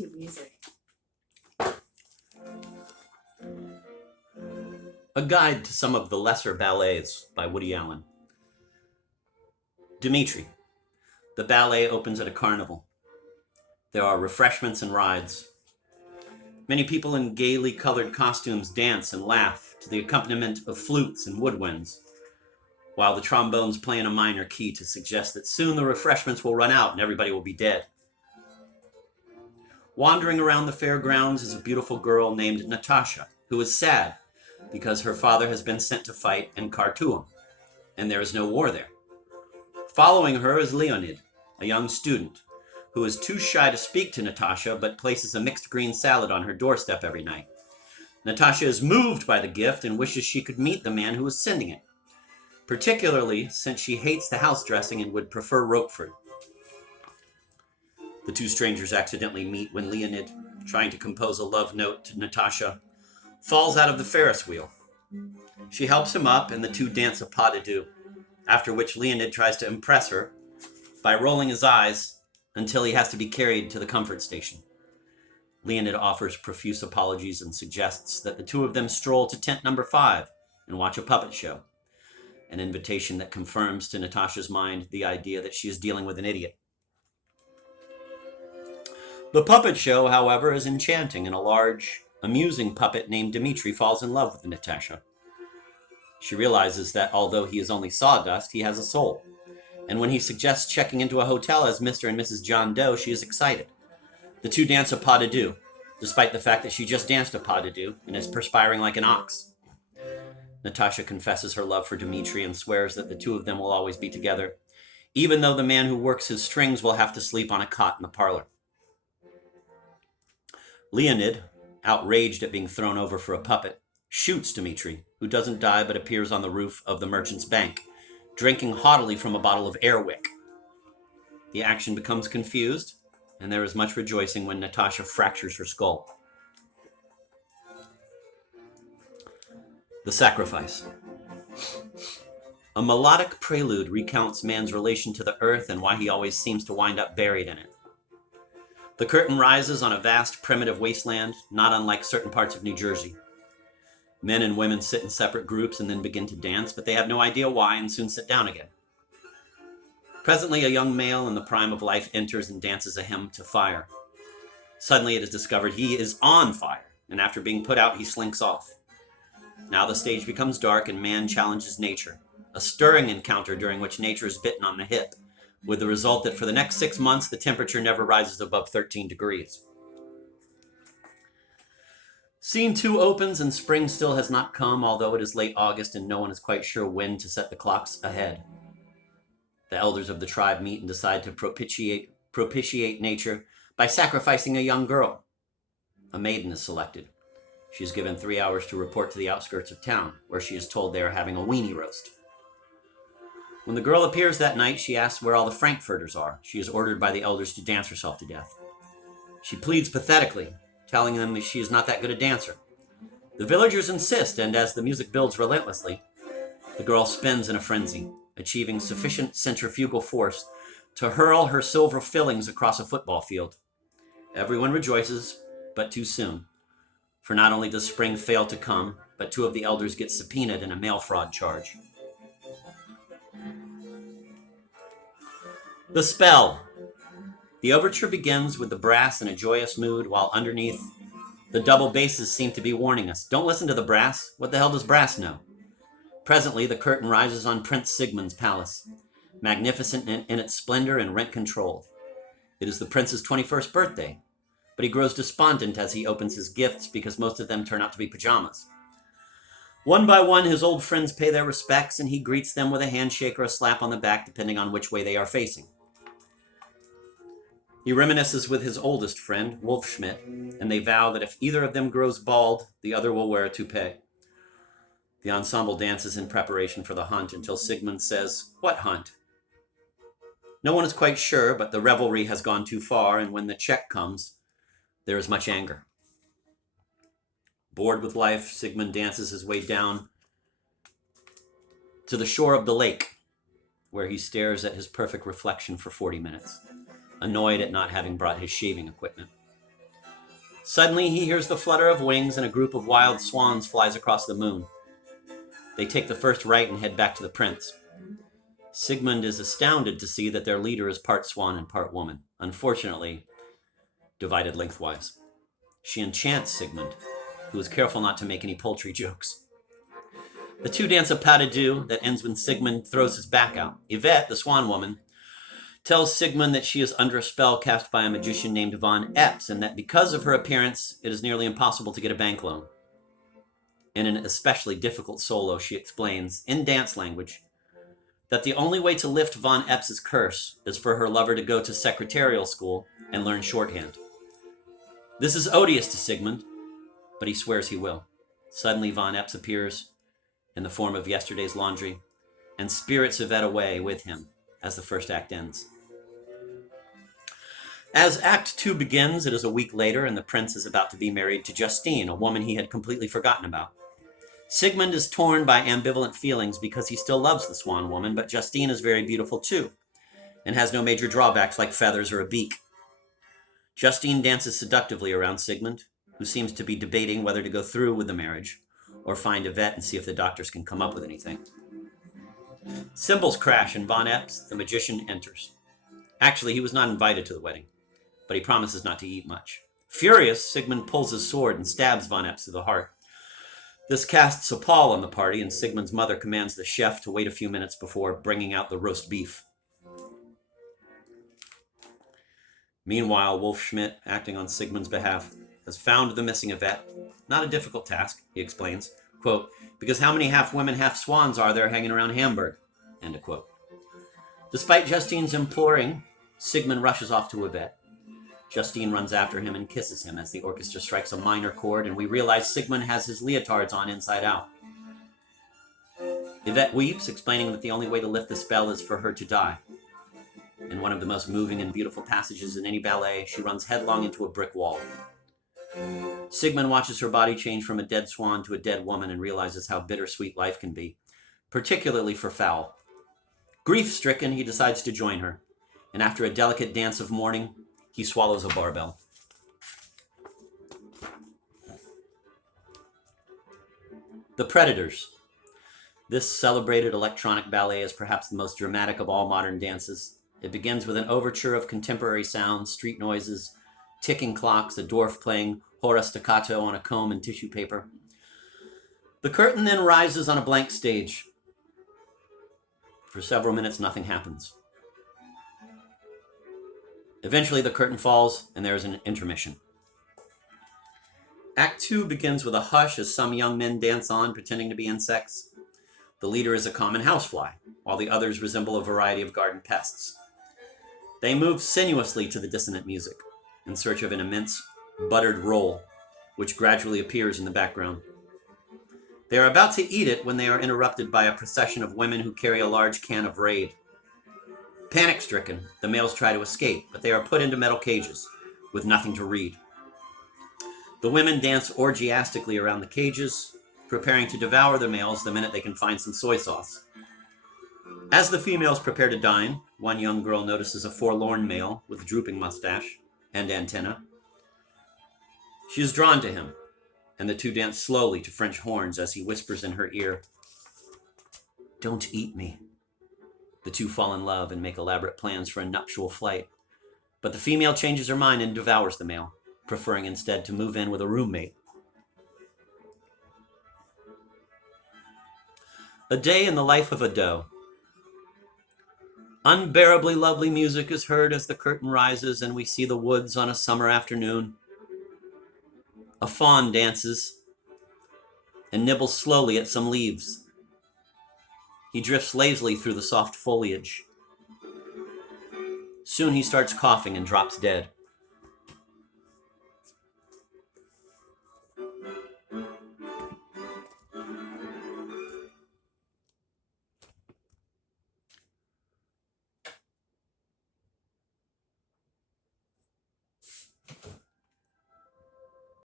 Music. A Guide to Some of the Lesser Ballets by Woody Allen. Dimitri. The ballet opens at a carnival. There are refreshments and rides. Many people in gaily colored costumes dance and laugh to the accompaniment of flutes and woodwinds, while the trombones play in a minor key to suggest that soon the refreshments will run out and everybody will be dead. Wandering around the fairgrounds is a beautiful girl named Natasha, who is sad because her father has been sent to fight in Khartoum, and there is no war there. Following her is Leonid, a young student, who is too shy to speak to Natasha but places a mixed green salad on her doorstep every night. Natasha is moved by the gift and wishes she could meet the man who is sending it, particularly since she hates the house dressing and would prefer Roquefort. The two strangers accidentally meet when Leonid, trying to compose a love note to Natasha, falls out of the Ferris wheel. She helps him up and the two dance a pas de deux, after which Leonid tries to impress her by rolling his eyes until he has to be carried to the comfort station. Leonid offers profuse apologies and suggests that the two of them stroll to tent number 5 and watch a puppet show, an invitation that confirms to Natasha's mind the idea that she is dealing with an idiot. The puppet show, however, is enchanting, and a large, amusing puppet named Dimitri falls in love with Natasha. She realizes that although he is only sawdust, he has a soul. And when he suggests checking into a hotel as Mr. and Mrs. John Doe, she is excited. The two dance a pas de deux, despite the fact that she just danced a pas de deux and is perspiring like an ox. Natasha confesses her love for Dimitri and swears that the two of them will always be together, even though the man who works his strings will have to sleep on a cot in the parlor. Leonid, outraged at being thrown over for a puppet, shoots Dimitri, who doesn't die but appears on the roof of the merchant's bank, drinking haughtily from a bottle of Airwick. The action becomes confused, and there is much rejoicing when Natasha fractures her skull. The Sacrifice. A melodic prelude recounts man's relation to the earth and why he always seems to wind up buried in it. The curtain rises on a vast primitive wasteland, not unlike certain parts of New Jersey. Men and women sit in separate groups and then begin to dance, but they have no idea why and soon sit down again. Presently, a young male in the prime of life enters and dances a hymn to fire. Suddenly, it is discovered he is on fire, and after being put out, he slinks off. Now the stage becomes dark and man challenges nature, a stirring encounter during which nature is bitten on the hip, with the result that for the next 6 months, the temperature never rises above 13 degrees. Scene 2 opens and spring still has not come, although it is late August and no one is quite sure when to set the clocks ahead. The elders of the tribe meet and decide to propitiate nature by sacrificing a young girl. A maiden is selected. She is given 3 hours to report to the outskirts of town, where she is told they are having a weenie roast. When the girl appears that night, she asks where all the Frankfurters are. She is ordered by the elders to dance herself to death. She pleads pathetically, telling them that she is not that good a dancer. The villagers insist, and as the music builds relentlessly, the girl spins in a frenzy, achieving sufficient centrifugal force to hurl her silver fillings across a football field. Everyone rejoices, but too soon, for not only does spring fail to come, but 2 of the elders get subpoenaed in a mail fraud charge. The Spell. The overture begins with the brass in a joyous mood, while underneath, the double basses seem to be warning us. Don't listen to the brass. What the hell does brass know? Presently, the curtain rises on Prince Sigmund's palace, magnificent in its splendor and rent-controlled. It is the prince's 21st birthday, but he grows despondent as he opens his gifts because most of them turn out to be pajamas. One by one, his old friends pay their respects, and he greets them with a handshake or a slap on the back, depending on which way they are facing. He reminisces with his oldest friend, Wolfschmidt, and they vow that if either of them grows bald, the other will wear a toupee. The ensemble dances in preparation for the hunt until Sigmund says, "What hunt?" No one is quite sure, but the revelry has gone too far, and when the check comes, there is much anger. Bored with life, Sigmund dances his way down to the shore of the lake, where he stares at his perfect reflection for 40 minutes, annoyed at not having brought his shaving equipment. Suddenly, he hears the flutter of wings and a group of wild swans flies across the moon. They take the first right and head back to the prince. Sigmund is astounded to see that their leader is part swan and part woman, unfortunately divided lengthwise. She enchants Sigmund, who is careful not to make any poultry jokes. The two dance a pas de deux that ends when Sigmund throws his back out. Yvette, the swan woman, tells Sigmund that she is under a spell cast by a magician named Von Epps, and that because of her appearance, it is nearly impossible to get a bank loan. In an especially difficult solo, she explains, in dance language, that the only way to lift Von Epps's curse is for her lover to go to secretarial school and learn shorthand. This is odious to Sigmund, but he swears he will. Suddenly, Von Epps appears in the form of yesterday's laundry and spirits Yvette away with him as the first act ends. As Act 2 begins, it is a week later, and the prince is about to be married to Justine, a woman he had completely forgotten about. Sigmund is torn by ambivalent feelings because he still loves the swan woman, but Justine is very beautiful too, and has no major drawbacks like feathers or a beak. Justine dances seductively around Sigmund, who seems to be debating whether to go through with the marriage or find Yvette and see if the doctors can come up with anything. Cymbals crash and Von Epps, the magician, enters. Actually, he was not invited to the wedding, but he promises not to eat much. Furious, Sigmund pulls his sword and stabs Von Epps through the heart. This casts a pall on the party, and Sigmund's mother commands the chef to wait a few minutes before bringing out the roast beef. Meanwhile, Wolf Schmidt, acting on Sigmund's behalf, has found the missing Yvette. Not a difficult task, he explains. Quote, because how many half-women, half-swans are there hanging around Hamburg? End of quote. Despite Justine's imploring, Sigmund rushes off to Yvette. Justine runs after him and kisses him as the orchestra strikes a minor chord, and we realize Sigmund has his leotards on inside out. Yvette weeps, explaining that the only way to lift the spell is for her to die. In one of the most moving and beautiful passages in any ballet, she runs headlong into a brick wall. Sigmund watches her body change from a dead swan to a dead woman and realizes how bittersweet life can be, particularly for fowl. Grief-stricken, he decides to join her, and after a delicate dance of mourning, he swallows a barbell. The Predators. This celebrated electronic ballet is perhaps the most dramatic of all modern dances. It begins with an overture of contemporary sounds, street noises, ticking clocks, a dwarf playing hora staccato on a comb and tissue paper. The curtain then rises on a blank stage. For several minutes, nothing happens. Eventually, the curtain falls, and there is an intermission. Act 2 begins with a hush as some young men dance on, pretending to be insects. The leader is a common housefly, while the others resemble a variety of garden pests. They move sinuously to the dissonant music, in search of an immense buttered roll, which gradually appears in the background. They are about to eat it when they are interrupted by a procession of women who carry a large can of Raid. Panic-stricken, the males try to escape, but they are put into metal cages, with nothing to read. The women dance orgiastically around the cages, preparing to devour the males the minute they can find some soy sauce. As the females prepare to dine, one young girl notices a forlorn male with drooping mustache and antenna. She is drawn to him, and the two dance slowly to French horns as he whispers in her ear, "Don't eat me." The two fall in love and make elaborate plans for a nuptial flight, but the female changes her mind and devours the male, preferring instead to move in with a roommate. A day in the life of a doe. Unbearably lovely music is heard as the curtain rises and we see the woods on a summer afternoon. A fawn dances and nibbles slowly at some leaves. He drifts lazily through the soft foliage. Soon he starts coughing and drops dead.